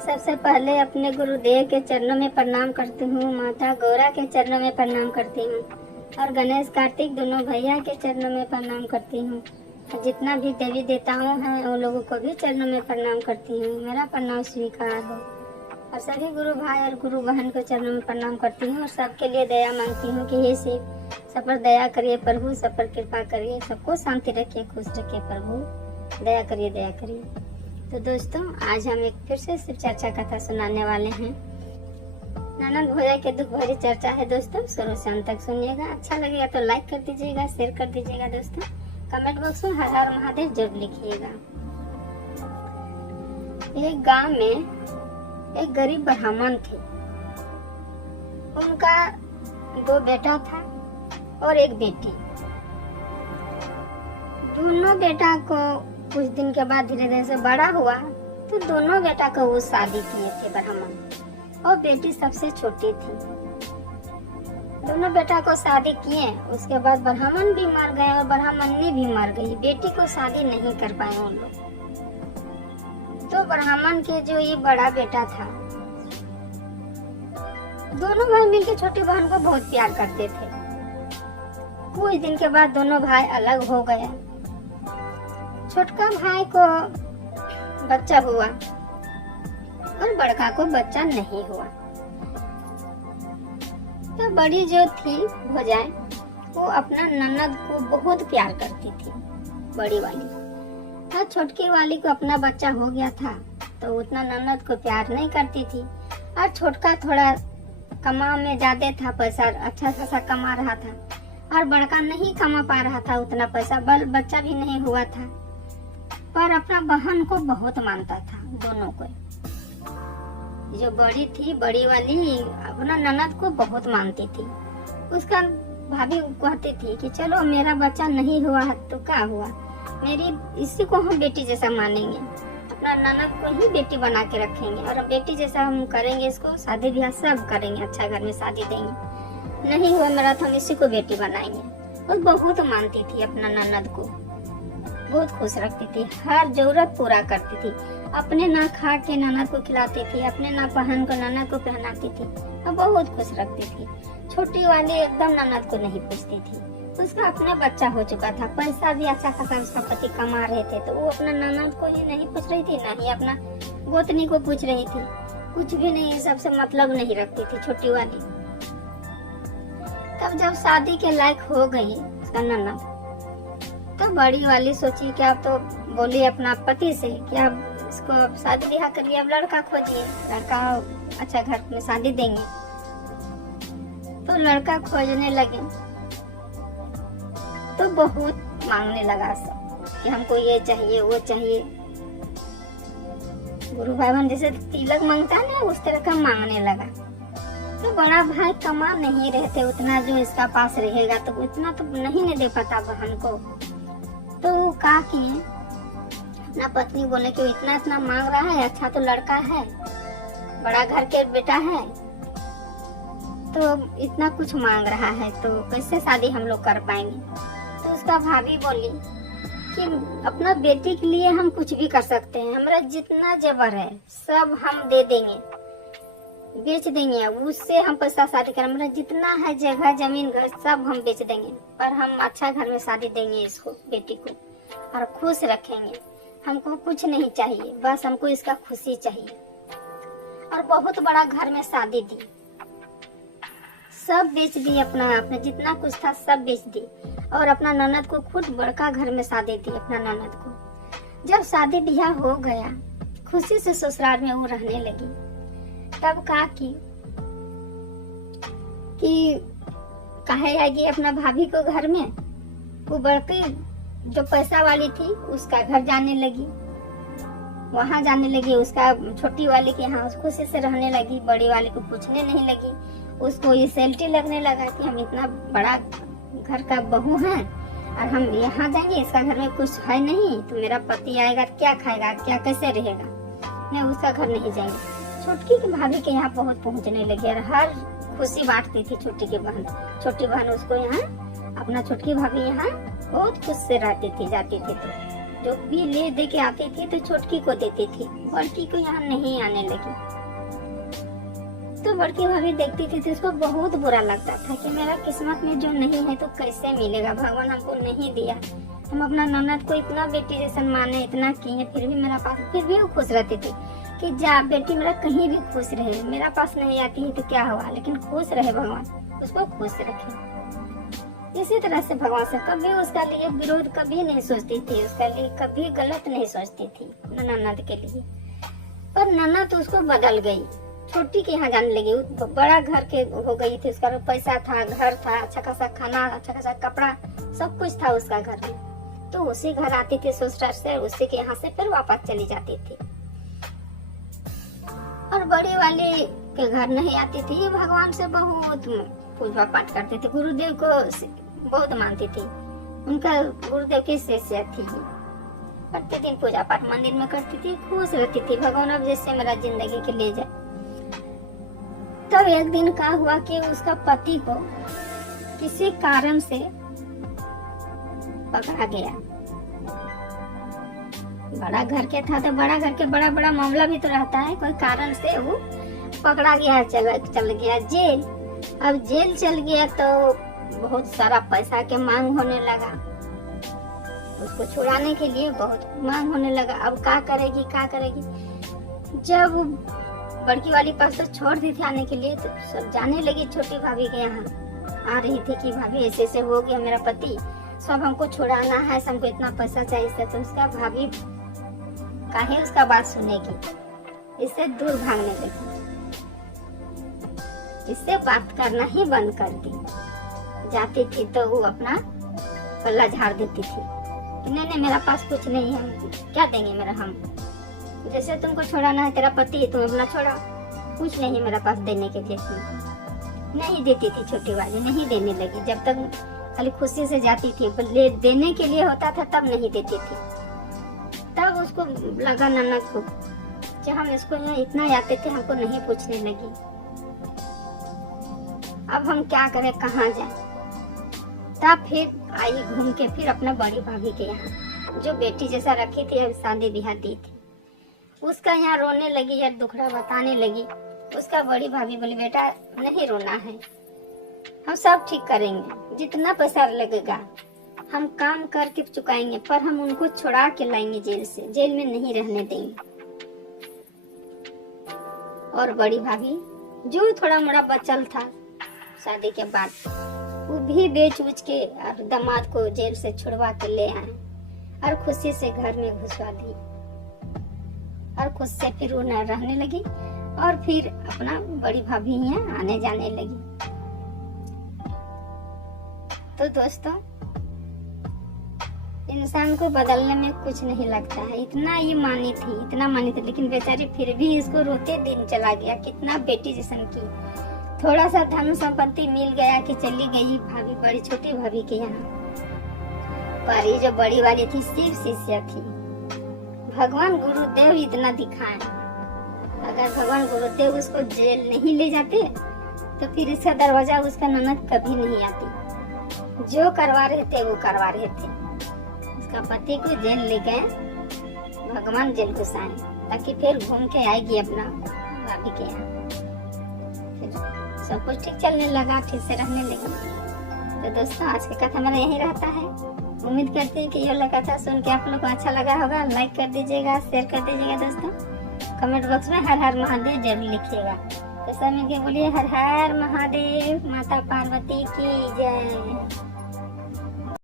सबसे पहले अपने गुरुदेव के चरणों में प्रणाम करती हूँ, माता गौरा के चरणों में प्रणाम करती हूँ और गणेश कार्तिक दोनों भैया के चरणों में प्रणाम करती हूँ। जितना भी देवी देवताओं हैं उन लोगों को भी चरणों में प्रणाम करती हूँ। मेरा प्रणाम स्वीकार हो। और सभी गुरु भाई और गुरु बहन को चरणों में प्रणाम करती हूँ और सबके लिए दया मांगती हूँ कि हे शिव, सब पर दया करिए प्रभु, सब पर कृपा करिए, सबको शांति रखिए, खुश रखिए प्रभु, दया करिए, दया करिए। तो दोस्तों, आज हम एक फिर से शिव चर्चा कथा सुनाने वाले हैं। ननद भोजा के दुख भरी चर्चा है दोस्तों, शुरू से अंत तक सुनिएगा। अच्छा लगेगा तो लाइक कर दीजिएगा, शेयर कर दीजिएगा दोस्तों। कमेंट बॉक्स में हर हर महादेव जरूर लिखिएगा। एक गांव में एक गरीब ब्राह्मण थे। उनका 2 बेटा था और एक बेटी। दोनों बेटा को कुछ दिन के बाद धीरे धीरे से बड़ा हुआ तो दोनों बेटा को वो शादी किए थे ब्राह्मण, और बेटी सबसे छोटी थी। दोनों बेटा को शादी किए, उसके बाद ब्राह्मण भी मर गए और ब्राह्मणी भी मर गई। बेटी को शादी नहीं कर पाए उन लोग। तो ब्राह्मण के जो ये बड़ा बेटा था, दोनों भाई मिलकर छोटी बहन को बहुत प्यार करते थे। कुछ दिन के बाद दोनों भाई अलग हो गए। छोटका भाई को बच्चा हुआ और बड़का को बच्चा नहीं हुआ। तो बड़ी जो थी भौजाई, वो अपना ननद को बहुत प्यार करती थी, बड़ी वाली। और छोटकी वाली को अपना बच्चा हो गया था तो उतना ननद को प्यार नहीं करती थी। और छोटका थोड़ा कमा में ज्यादा था, पैसा अच्छा खासा कमा रहा था, और बड़का नहीं कमा पा रहा था उतना पैसा, बच्चा भी नहीं हुआ था, पर अपना बहन को बहुत मानता था दोनों को। जो बड़ी थी, बड़ी वाली अपना ननद को बहुत मानती थी। उसका भाभी कहती थी कि चलो मेरा बच्चा नहीं हुआ तो क्या हुआ, मेरी इसी को हम बेटी जैसा मानेंगे, अपना ननद को ही बेटी बना के रखेंगे और बेटी जैसा हम करेंगे, इसको शादी ब्याह सब करेंगे, अच्छा घर में शादी देंगे। नहीं हुआ मेरा तो हम इसी को बेटी बनाएंगे। और बहुत मानती थी अपना ननद को, बहुत खुश रखती थी, हर जरूरत पूरा करती थी। अपने ना खा के ननद को खिलाती थी, अपने ना पहन को ननद को पहनाती थी और बहुत खुश रखती थी। छोटी वाली एकदम ननद को नहीं पूछती थी। उसका अपना बच्चा हो चुका था, पैसा भी अच्छा खासा उसका पति कमा रहे थे, तो वो अपना ननद को ही नहीं पूछ रही थी, ना ही अपना गोतनी को पूछ रही थी। कुछ भी नहीं, सबसे मतलब नहीं रखती थी छोटी वाली। तब जब शादी के लायक हो गई उसका ननद, तो बड़ी वाली सोची कि अब तो बोली अपना पति से कि अब इसको शादी ब्याह करिए, अब लड़का खोजिए, लड़का अच्छा घर में शादी देंगे। तो लड़का खोजने लगे तो बहुत मांगने लगा सब कि हमको ये चाहिए वो चाहिए। गुरु भाई बहन जैसे तिलक मांगता है ना, उस तरह का मांगने लगा। तो बड़ा भाई कमा नहीं रहे थे उतना जो इसका पास रहेगा, तो उतना तो नहीं दे पाता बहन को। तो वो कहा कि अपना पत्नी बोले कि इतना इतना मांग रहा है, अच्छा तो लड़का है, बड़ा घर के बेटा है, तो इतना कुछ मांग रहा है तो कैसे शादी हम लोग कर पाएंगे। तो उसका भाभी बोली कि अपना बेटी के लिए हम कुछ भी कर सकते हैं, हमारा जितना जेवर है सब हम दे देंगे, बेच देंगे, उससे हम पैसा शादी करें, हमारा जितना है जगह जमीन घर सब हम बेच देंगे, पर हम अच्छा घर में शादी देंगे इसको, बेटी को, और खुश रखेंगे। हमको कुछ नहीं चाहिए, बस हमको इसका खुशी चाहिए। और बहुत बड़ा घर में शादी दी, सब बेच दी, अपना जितना कुछ था सब बेच दी, और अपना ननद को खुद बड़का घर में शादी दी अपना ननद को। जब शादी ब्याह हो गया, खुशी से ससुराल में वो रहने लगी। तब कहा कि काहे आएगी अपना भाभी को घर में। वो बड़की जो पैसा वाली थी उसका घर जाने लगी, वहां जाने लगी, उसका छोटी वाली के यहाँ खुशी से रहने लगी, बड़ी वाली को पूछने नहीं लगी। उसको ये सेल्टी लगने लगा कि हम इतना बड़ा घर का बहू हैं और हम यहाँ जाएंगे, इसका घर में कुछ है नहीं, तो मेरा पति आएगा क्या खाएगा, क्या कैसे रहेगा, मैं उसका घर नहीं जाएंगे। छोटकी की भाभी के यहाँ बहुत पहुँचने लगी और हर खुशी बांटती थी छोटी बहन उसको यहाँ, अपना छोटकी भाभी यहाँ बहुत खुश से रहती थी, जाती थी। तो जो भी ले दे के आती थी तो छोटकी को देती थी, बड़की को यहाँ नहीं आने लगी। तो बड़की भाभी देखती थी तो उसको बहुत बुरा लगता था कि मेरा किस्मत में जो नहीं है तो कैसे मिलेगा, भगवान हमको नहीं दिया। हम अपना ननद को इतना बेटी जैसा माने, इतना किए, फिर भी मेरा पास, फिर भी वो खुश रहती थी कि जा बेटी मेरा कहीं भी खुश रहे, मेरा पास नहीं आती है तो क्या हुआ, लेकिन खुश रहे, भगवान उसको खुश रखे। इसी तरह से भगवान से कभी उसका लिए विरोध कभी नहीं सोचती थी, उसका लिए कभी गलत नहीं सोचती थी ननद के लिए। पर ननद उसको बदल गई, छोटी के यहाँ जाने लगी, बड़ा घर के हो गई थी, उसका पैसा था, घर था, अच्छा खासा खाना, अच्छा खासा कपड़ा, सब कुछ था उसका घर में। तो उसी घर आती थी ससुराल से, उसी के यहाँ से फिर वापस चली जाती थी। और बड़ी वाली के घर नहीं आती थी, भगवान से बहुत पूजा पाठ करती थी, गुरुदेव को बहुत मानती थी, उनका गुरुदेव की शिष्य थी। प्रतिदिन पूजा पाठ मंदिर में करती थी, खुश रहती थी, भगवान अब जैसे मेरा जिंदगी के ले जाए। तब एक दिन क्या हुआ कि उसका पति को किसी कारण से पकड़ा गया। बड़ा घर के था तो बड़ा घर के बड़ा बड़ा मामला भी तो रहता है, कोई कारण से वो पकड़ा गया, चल गया जेल। अब जेल चल गया तो बहुत सारा पैसा के मांग होने लगा, उसको छुड़ाने के लिए बहुत मांग होने लगा। अब क्या करेगी। जब बड़की वाली पास तो छोड़ दी थी आने के लिए, तो सब जाने लगी छोटी भाभी के यहाँ आ रही थी कि भाभी ऐसे ऐसे हो गया मेरा पति, सब हमको छुड़ाना है, हमको इतना पैसा चाहिए। तो उसका भाभी काहे उसका बात सुनेगी, इससे दूर भागने लगी, इससे बात करना ही बंद कर दी। जाती थी तो वो अपना पल्ला झाड़ देती थी कि नहीं मेरा पास कुछ नहीं है, क्या देंगे मेरा, हम जैसे तुमको छोड़ाना है, तेरा पति है, तुम अपना छोड़ा, कुछ नहीं मेरा पास देने के लिए। नहीं देती थी छोटी वाली, नहीं देने लगी। जब तक खाली खुशी से जाती थी, ले देने के लिए होता था तब नहीं देती थी। तब उसको लगा ननद को कि हम इसको यहाँ इतना आते थे, हमको नहीं पूछने लगी, अब हम क्या करें, कहाँ जाए। तब फिर आई घूम के फिर अपना बड़ी भाभी के यहाँ, जो बेटी जैसा रखी थी, अब शादी ब्याह दी थी, उसका यहाँ रोने लगी या दुखड़ा बताने लगी। उसका बड़ी भाभी बोली बेटा नहीं रोना है, हम सब ठीक करेंगे, जितना पैसा लगेगा हम काम करके चुकाएंगे, पर हम उनको छुड़ा के लाएंगे जेल से, जेल में नहीं रहने देंगे। और बड़ी भाभी जो थोड़ा मोड़ा बचल था शादी के बाद, वो भी बेच उच के और दामाद को जेल से छुड़वा के ले आए और खुशी से घर में घुसवा दी, और खुद से फिर वो रहने लगी, और फिर अपना बड़ी भाभी यहाँ आने जाने लगी। तो दोस्तों, इंसान को बदलने में कुछ नहीं लगता है, इतना ये मानी थी, लेकिन बेचारी फिर भी इसको रोते दिन चला गया। कितना बेटी जैसन की, थोड़ा सा धन संपत्ति मिल गया कि चली गई भाभी, बड़ी छोटी भाभी के यहाँ। पर ये जो बड़ी वाली थी सिर्फ शिष्य थी, भगवान गुरुदेव इतना दिखाए, अगर भगवान गुरुदेव उसको जेल नहीं ले जाते तो फिर इसका दरवाजा उसका ननद कभी नहीं आती। जो करवा रहे थे वो करवा रहे थे, उसका पति को जेल ले गए, भगवान जेल घुसाए ताकि फिर घूम के आएगी अपना भाभी के यहाँ। सब कुछ ठीक चलने लगा, ठीक से रहने लगी। तो दोस्तों, आज की कथा मेरा यही रहता है। उम्मीद करती हूँ कि ये कथा सुन के आप लोग को अच्छा लगा होगा। लाइक कर दीजिएगा, शेयर कर दीजिएगा दोस्तों। कमेंट बॉक्स में हर हर महादेव जरूर लिखिएगा। तो सब मिलके बोलिए हर हर महादेव, माता पार्वती की जय।